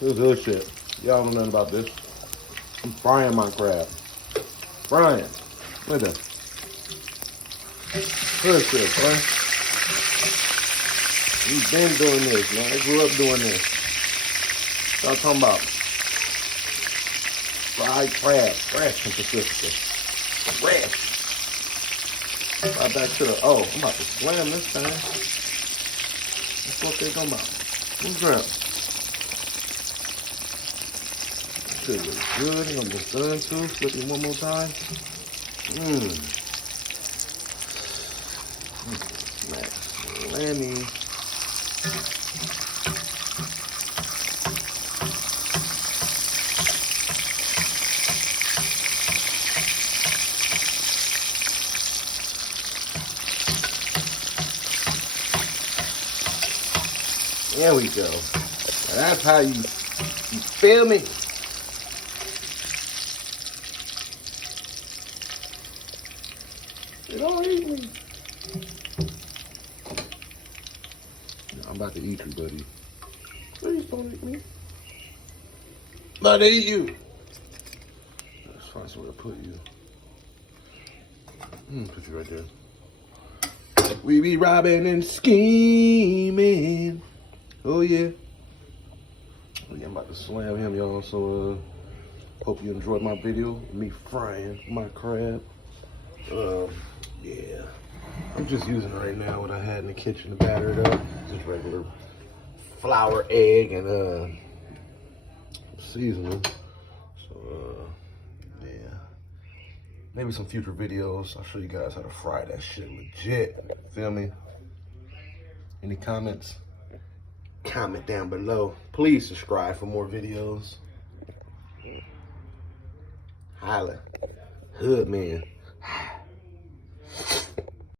This is good shit. Y'all don't know nothing about this. I'm frying my crab. Frying. Look at that. Good shit, boy. We've been doing this, man. I grew up doing this. What y'all talking about? Fried crab. Fresh from Pacifica. Fresh. Right back to the, oh, I'm about to slam this thing. That's what they're talking about. What's that? Shit looks good. I'm almost done too. Flip it one more time. Slammy. There we go. Now that's how you feel me? It don't eat me. I'm about to eat you, buddy. Please don't eat me. I'm about to eat you. Let's find somewhere to put you. Put you right there. We be robbing and scheming. Oh yeah. Oh yeah, I'm about to slam him, y'all. So hope you enjoyed my video. Me frying my crab. Yeah. I'm just using it right now what I had in the kitchen to batter it up. Just regular flour, egg, and seasoning. So yeah. Maybe some future videos. I'll show you guys how to fry that shit legit. Feel me? Any comments? Comment down below. Please subscribe for more videos. Holla. Hood man.